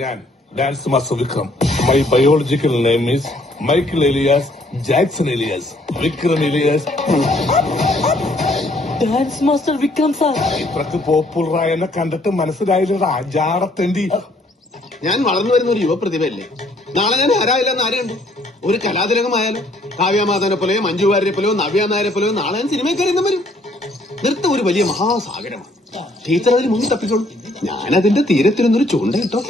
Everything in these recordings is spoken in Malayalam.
ഞാൻ dance master Vikram. My biological name is Michael alias Jackson alias Vikram alias. Dance master Vikram sir. ഇത്രക്ക് പോപ്പുലറായ എന്നെ കണ്ടിട്ട് മനസ്സിലായില്ലടാ ജാടത്തേണ്ടി. ഞാൻ വളർന്നു വരുന്ന ഒരു യുവപ്രതിഭയല്ലേ. നാളെ ഞാൻ ആരായില്ലെന്ന് ആരെയുണ്ട്. ഒരു കലാതിലകമായാലോ കാവ്യമാധവനെ പോലെയോ മഞ്ജു വാര്യരെ പോലെയോ നവ്യ നായരെ പോലെയോ നാളെ ഞാൻ സിനിമക്കാരി എന്നും വരും. നൃത്തം ഒരു വലിയ മഹാസാഗരമാണ്. ടീച്ചർ അതിൽ മുങ്ങി തപ്പിക്കോളൂ. ഞാനതിന്റെ തീരത്തിരുന്നൊരു ചൂണ്ട കിട്ടോ.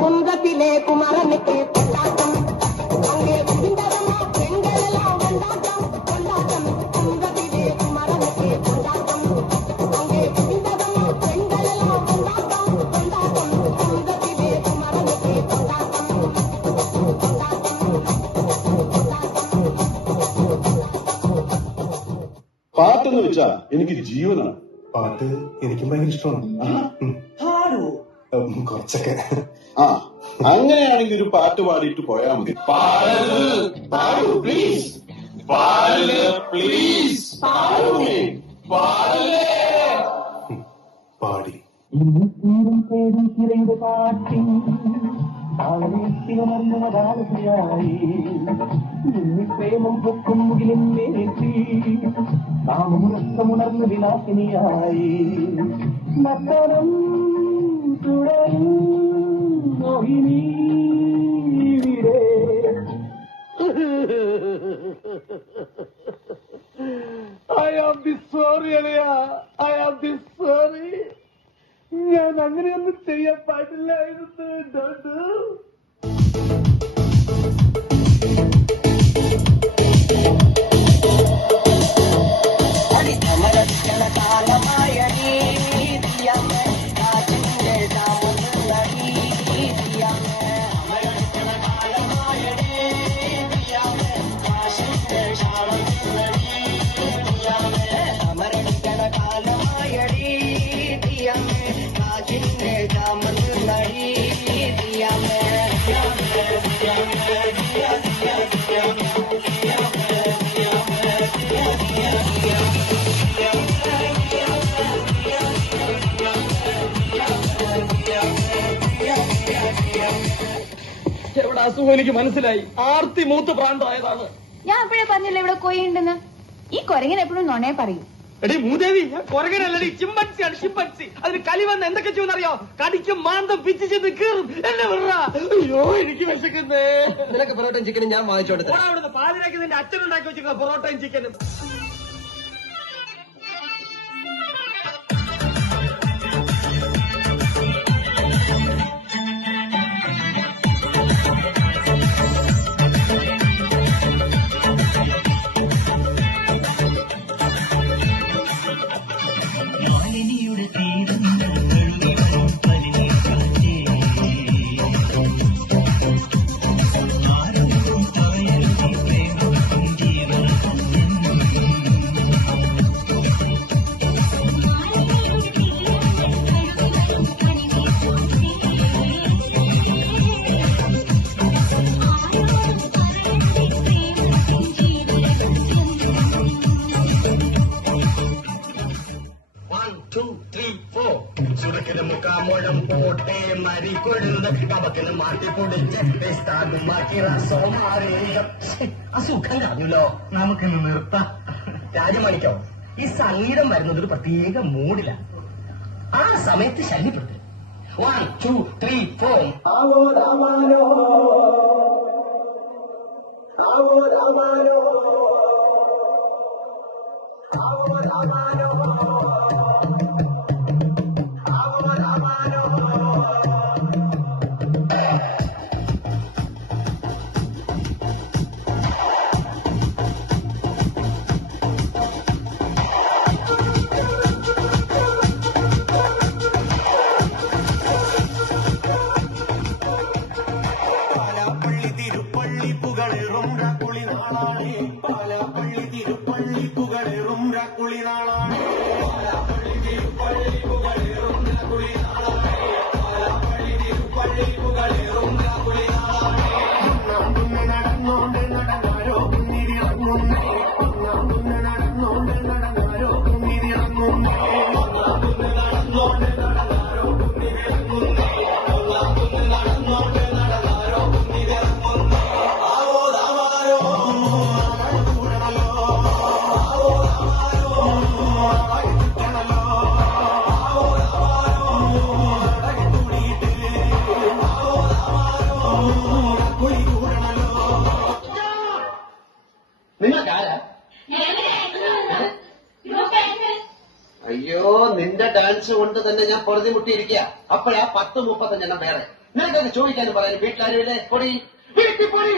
കുന്തത്തിലെ കുമരനെ പാട്ടെന്ന് വെച്ചാ എനിക്ക് ജീവനാണ്. പാട്ട് എനിക്കും ഭയങ്കര ഇഷ്ടമാണ്. കുറച്ചൊക്കെ. ആ, അങ്ങനെയാണെങ്കിൽ ഒരു പാട്ട് പാടിയിട്ട് പോയാ മതി. പാടി പ്രേമം പൊക്കും മുകിലും മേറ്റി താമമുറക്കമുണർന്ന് വിലാസിനിയായി മത്തനം തുടരും മോഹിനി. I am the sorry, Alaya. I am the sorry. ഞാൻ അങ്ങനെയൊന്നും ചെയ്യാൻ പാടില്ലായിരുന്നു. എവിടെ അസുഖം എനിക്ക് മനസ്സിലായി. ആർത്തി മൂത്ത് പ്രാന്തായതാണ്. ഞാൻ അപ്പോഴേ പറഞ്ഞില്ല ഇവിടെ കൊയ്യുണ്ടെന്ന്. ഈ കൊരങ്ങൻ എപ്പോഴും നുണയെ പറയും. എടി മൂദേവി, കൊരങ്ങനല്ലടി, ചിമ്പൻസിയാണ് ചിമ്പൻസി. അതിന് കലി വന്ന് എന്തൊക്കെ ചെയ്യുന്നറിയോ? കടിക്കും മാന്തം പിച്ചു ചെന്ന് കീറും. എന്നെ വിട. അയ്യോ എനിക്ക് വിശക്കുന്നേ. നിനക്ക് പൊറോട്ടയും ചിക്കനും ഞാൻ വാങ്ങിച്ചോട്ടെ. അവിടുന്ന് പാതിരാക്കി നിന്റെ അച്ഛനുണ്ടാക്കി വെച്ചിരിക്കുന്ന പൊറോട്ടയും ചിക്കനും. മുക്കാമുഴം പോട്ടെ മരിക്കൊഴുന്ന കവക്കിന് മാറ്റിപ്പൊടിച്ച് അസുഖം കാണുമല്ലോ. നമുക്കിന്ന് നിർത്താം. രാജമാണിക്കോ, ഈ സംഗീതം വരുന്നത് ഒരു പ്രത്യേക മൂഡിലാണ്. ആ സമയത്ത് ശല്യപ്പെടുത്തും. 1 2 3 4 ആവോ രാമാനോ ആവോ രാമാനോ ആവോ രാമാനോ. അയ്യോ നിന്റെ ഡാൻസ് കൊണ്ട് തന്നെ ഞാൻ പൊറുതി മുട്ടിയിരിക്കുക. അപ്പോഴാ 10-35 വേറെ. നിനക്കൊക്കെ ചോദിക്കാനും പറയാനും വീട്ടിലാരുമില്ലേ? പൊടി വീട്ടിൽ പൊടി